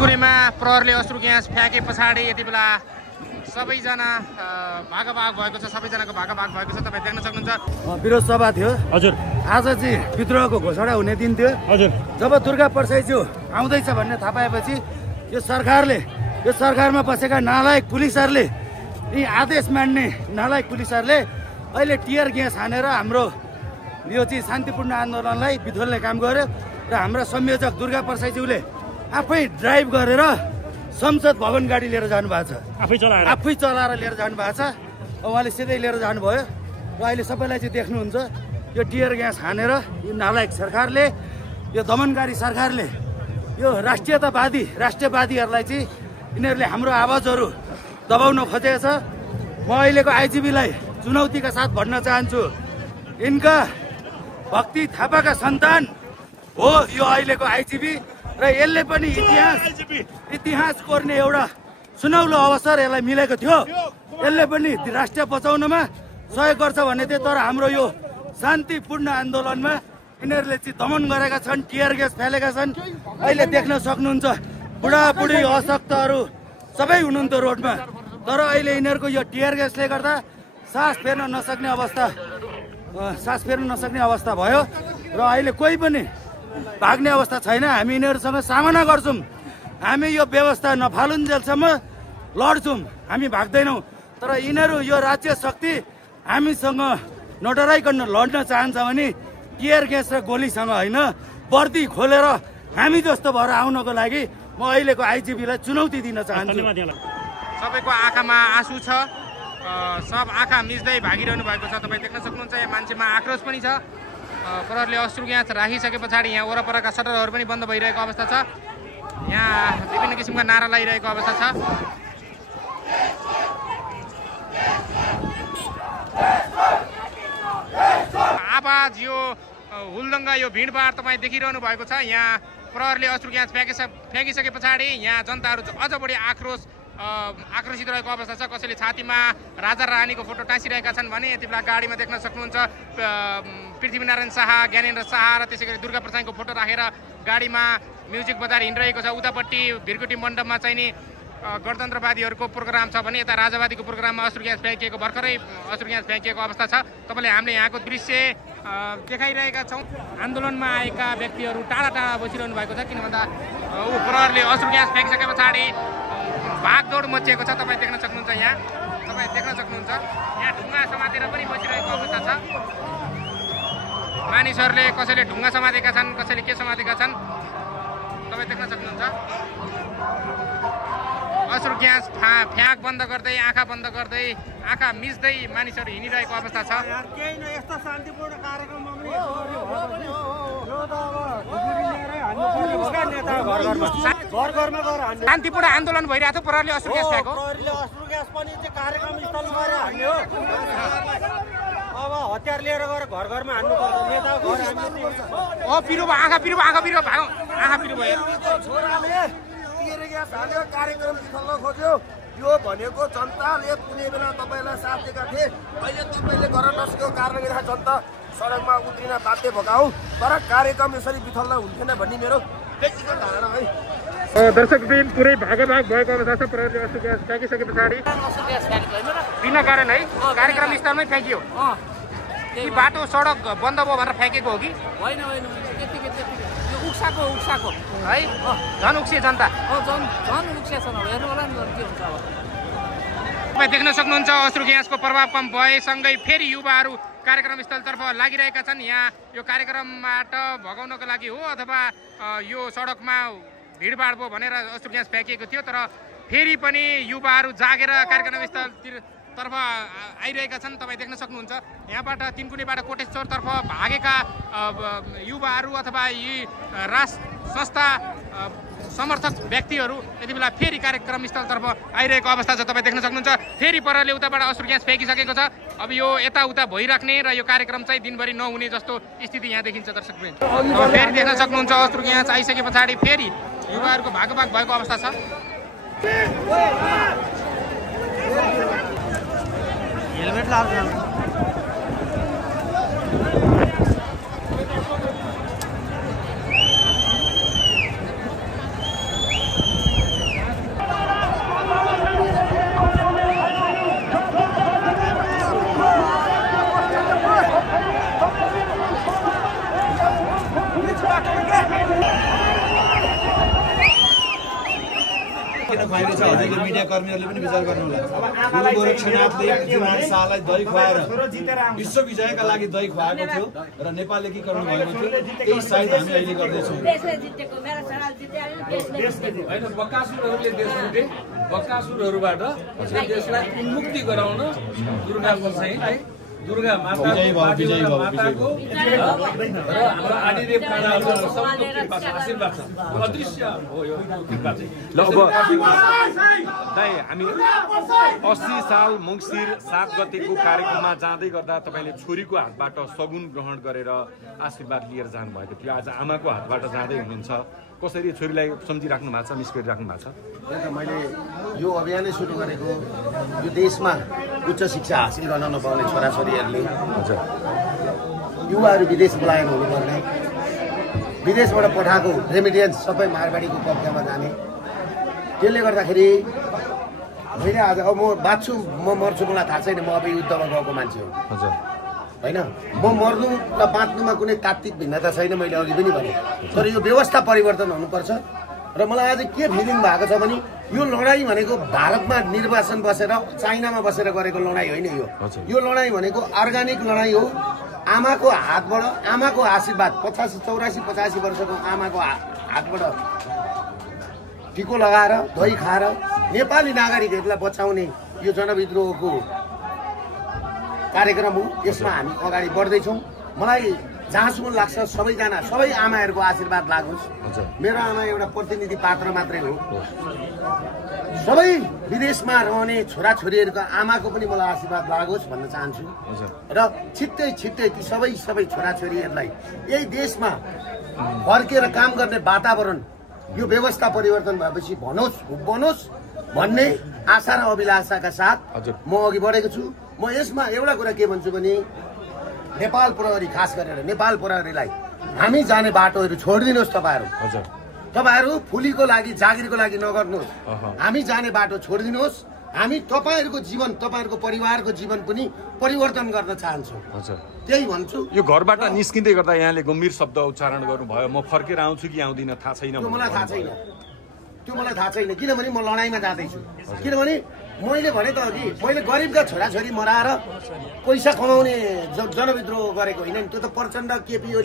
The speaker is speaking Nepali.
तिनकुनेमा प्रहरले अश्रु ग्यास फ्याँके पछाडि यति बेला सबैजना भागाभाग भएको छ, सबैजनाको भागाभाग भएको छ। तपाईँ देख्न सक्नुहुन्छ विरोध सभा थियो। हजुर, आज चाहिँ विद्रोहको घोषणा हुने दिन थियो। हजुर, जब दुर्गा परसाईज्यू आउँदैछ भन्ने थाहा पाएपछि यो सरकारमा बसेका नालायक पुलिसहरूले, यी आदेश मान्ने नालायक पुलिसहरूले अहिले टियर ग्यास हानेर हाम्रो यो चाहिँ शान्तिपूर्ण आन्दोलनलाई बिथोल्ने काम गर्यो। र हाम्रा संयोजक दुर्गा परसाईज्यूले आफै ड्राइभ गरेर संसद भवन गाडी लिएर जानुभएको छ। आफै चलाएर लिएर जानुभएको छ। उहाँले सिधै लिएर जानुभयो। र अहिले सबैलाई चाहिँ देख्नुहुन्छ यो टियर ग्यास हानेर यो नालायक सरकारले, यो दमनकारी सरकारले, यो राष्ट्रियवादीहरूलाई चाहिँ यिनीहरूले हाम्रो आवाजहरू दबाउन खोजेको छ। म अहिलेको आइजिपीलाई चुनौतीका साथ भन्न चाहन्छु, यिनका भक्ति थापाका सन्तान हो यो अहिलेको आइजिपी। र यसले पनि इतिहास कोर्ने एउटा सुनौलो अवसर यसलाई मिलेको थियो। यसले पनि राष्ट्र बचाउनमा सहयोग गर्छ भन्ने थियो। तर हाम्रो यो शान्तिपूर्ण आन्दोलनमा यिनीहरूले चाहिँ दमन गरेका छन्, टियर ग्यास फालेका छन्। अहिले देख्न सक्नुहुन्छ बुढाबुढी अशक्तहरू सबै हुनुहुन्थ्यो रोडमा। तर अहिले यिनीहरूको यो टियर ग्यासले गर्दा सास फेर्न नसक्ने अवस्था भयो। र अहिले कोही पनि भाग्ने अवस्था छैन। हामी यिनीहरूसँग सामना गर्छौँ। हामी यो व्यवस्था नफालुन्जेलसम्म लड्छौँ, हामी भाग्दैनौँ। तर यिनीहरू यो राज्य शक्ति हामीसँग नडराइकन लड्न चाहन्छ भने टियर ग्यास र गोलीसँग होइन, वर्दी खोलेर हामी जस्तो भएर आउनको लागि म अहिलेको आइजिपीलाई चुनौती दिन चाहन्छु। सबैको आँखामा आँसु छ, सब आँखा मिच्दै भागिरहनु भएको छ। तपाईँ देख्न सक्नुहुन्छ यहाँ मान्छेमा आक्रोश पनि छ। प्रहरले अश्रु ग्यास राखिसके पछाडि यहाँ वरपरका सटरहरू पनि बन्द भइरहेको अवस्था छ। यहाँ विभिन्न किसिमका नारा लगाइरहेको अवस्था छ। आवाज, यो हुलदङ्गा, यो भिडभाड तपाईँ देखिरहनु भएको छ। यहाँ प्रहरले अश्रु ग्यास फ्याँकिसके पछाडि यहाँ जनताहरू अझ बढी आक्रोशित रहेको अवस्था छ। कसैले छातीमा राजा रानीको फोटो टाँसिरहेका छन् भने यति बेला गाडीमा देख्न सक्नुहुन्छ पृथ्वीनारायण शाह, ज्ञानेन्द्र शाह र त्यसै गरी दुर्गा परसाईको फोटो राखेर गाडीमा म्युजिक बजाएर हिँडिरहेको छ। उतापट्टि भिरकुटी मण्डपमा चाहिँ नि गणतन्त्रवादीहरूको प्रोग्राम छ भने यता राजावादीको प्रोग्राममा अश्रु ग्यास फ्याँकिएको, भर्खरै अश्रु ग्यास फ्याँकिएको अवस्था छ। तपाईँले हामीले यहाँको दृश्य देखाइरहेका छौँ। आन्दोलनमा आएका व्यक्तिहरू टाढा टाढा बसिरहनु भएको छ, किन भन्दा प्रहरले अश्रु ग्यास फ्याँकिसके पछाडि भागदौड मचिएको छ। तपाईँ देख्न सक्नुहुन्छ यहाँ ढुङ्गा समातेर पनि बसिरहेको अवस्था छ। मानिसहरूले कसैले ढुङ्गा समातेका छन्, कसैले के समातेका छन्, तपाईँ देख्न सक्नुहुन्छ। अश्रु ग्यास फ्याँक बन्द गर्दै, आँखा बन्द गर्दै, आँखा मिच्दै मानिसहरू हिँडिरहेको अवस्था छ। शान्तिपूर्ण आन्दोलन भइरहेको थियो, प्रहरले अश्रु ग्यास फ्याँको। अब हतियार लिएर गएर घर घरमा हान्नु पर्छ। नेता घर आँखा पिरो भयो। छोराले टियर ग्यास हाल्यो, कार्यक्रम बिथल्न खोज्यो। यो भनेको जनताले कुनै बेला तपाईँलाई साथ दिएका थिए। अहिले तपाईँले गर्न नसकेको कारणले गर्दा जनता सडकमा उत्रिन बाध्य भएका हौ। तर कार्यक्रम यसरी बिथल्न हुन्थेन भन्ने मेरो व्यक्तिगत धारणा है। दर्शकवृन्द, पुरै भागाभाग भएको अवस्था छ। प्रहरले अश्रु ग्यास फ्याँकिसके पछाडि बिना कारण है कार्यक्रम स्थलमै फ्याँकियो। कि बाटो सडक बन्द भयो भनेर फ्याँकेको हो कि होइन? उक्साको है, झन् उक्सिए जनता, झन् उक्सिया छन्। हेर्नु होला नि के हुन्छ अब। तपाईँ देख्न सक्नुहुन्छ अश्रु ग्यासको प्रभाव कम भएसँगै फेरि युवाहरू कार्यक्रम स्थलतर्फ लागिरहेका छन्। यहाँ यो कार्यक्रमबाट भगाउनको लागि हो अथवा यो सडकमा भिडभाड भयो भनेर अश्रु ग्यास फ्याँकिएको थियो। तर फेरि पनि युवाहरू जागेर कार्यक्रम स्थलतर्फ आइरहेका छन्। तपाईँ देख्न सक्नुहुन्छ यहाँबाट तिनकुनेबाट कोटेश्वरतर्फ भागेका युवाहरू अथवा यी संस्था समर्थक व्यक्तिहरू यति बेला फेरि कार्यक्रम स्थलतर्फ आइरहेको अवस्था छ। तपाईँ देख्न सक्नुहुन्छ फेरि प्रहरले उताबाट अश्रु ग्यास फ्याँकिसकेको छ। अब यो यताउता भइराख्ने र यो कार्यक्रम चाहिँ दिनभरि नहुने जस्तो स्थिति यहाँ देखिन्छ। दर्शकवृन्द, फेरि देख्न सक्नुहुन्छ अश्रु ग्यास आइसके पछाडि फेरि युवाहरूको भागभाग भएको अवस्था छ। हेलमेट लाएर खुवाइरहेछ हजुरले मिडिया कर्मीहरूले पनि विचार गर्नु होला गुरु गोरक्षनाथले पृथ्वीनारायण शाहलाई दही खुवाएर विश्व विजयका लागि दही खुवाएको थियो र नेपाल एकीकरण भएको थियो त्यही सायद हामी अहिले गर्दैछौँ होइन बकासुरहरूले देश लुटे बकासुरहरूबाट देशलाई उन्मुक्ति गराउन दुर्गाको चाहिँ दुर्गा माताको र हाम्रो आदिदेव काँडाहरूको सबको कृपा छ आशीर्वाद छ अदृश्य हो यो कृपा चाहिँ ल अब दाइ हामी 80 साल मङ्सिर 7 गतेको कार्यक्रममा जाँदै गर्दा तपाईँले छोरीको हातबाट सगुन ग्रहण गरेर आशीर्वाद लिएर जानुभएको थियो आज आमाको हातबाट जाँदै हुनुहुन्छ कसरी छोरीलाई सम्झिराख्नु भएको छ मिस गरिराख्नु भएको छ मैले यो अभियानै सुरु गरेको यो देशमा उच्च शिक्षा हासिल गर्न नपाउने छोराछोरीहरूले युवाहरू विदेश पलायन हुनुपर्ने विदेशबाट पठाएको रेमिडियन्स सबै मारवाडीको कब्जामा जाने त्यसले गर्दाखेरि मैले आज अब म बाँच्छु म मर्छु मलाई थाहा छैन म अब युद्धमा गएको मान्छे हो होइन म मर्नु र बाँच्नुमा कुनै तात्विक भिन्नता छैन मैले अघि पनि भने तर यो व्यवस्था परिवर्तन हुनुपर्छ र मलाई आज के फिलिङ भएको छ भने यो लडाइँ भनेको भारतमा निर्वाचन बसेर चाइनामा बसेर गरेको लडाइँ होइन यो लडाइँ भनेको अर्गानिक लडाइँ हो आमाको हातबाट आमाको आशीर्वाद 84-85 वर्षको आमाको हातबाट टिको लगाएर दही खाएर नेपाली नागरिकहरूलाई बचाउने यो जनविद्रोहको कार्यक्रम हो यसमा हामी अगाडि बढ्दैछौँ मलाई जहाँसम्म लाग्छ सबैजना सबै आमाहरूको आशीर्वाद लागोस् मेरो आमा एउटा प्रतिनिधि पात्र मात्रै हो सबै विदेशमा रहने छोराछोरीहरूको आमाको पनि मलाई आशीर्वाद लागोस् भन्न चाहन्छु र छिट्टै ती सबै छोराछोरीहरूलाई यही देशमा फर्केर काम गर्ने वातावरण यो व्यवस्था परिवर्तन भएपछि बनोस् भन्ने आशा र अभिलाषाका साथ म अघि बढेको छु म यसमा एउटा कुरा के भन्छु भने नेपाल प्रहरी खास गरेर नेपाल प्रहरीलाई हामी जाने बाटोहरू छोडिदिनुहोस् तपाईहरू फुलीको लागि जागिरको लागि नगर्नुहोस् हामी जाने बाटो छोडिदिनुहोस् हामी तपाईहरूको जीवन तपाईहरूको परिवारको जीवन पनि परिवर्तन गर्न चाहन्छौँ त्यही भन्छु यो घरबाट निस्किँदै गर्दा यहाँले गम्भीर शब्द उच्चारण गर्नुभयो म फर्केर आउँछु कि आउँदिन थाहा छैन त्यो मलाई थाहा छैन किनभने म लडाइँमा जाँदैछु किनभने मैले भने त अघि मैले गरिबका छोराछोरी मराएर पैसा कमाउने जनविद्रोह गरेको होइन नि त्यो त प्रचण्ड केपी ओली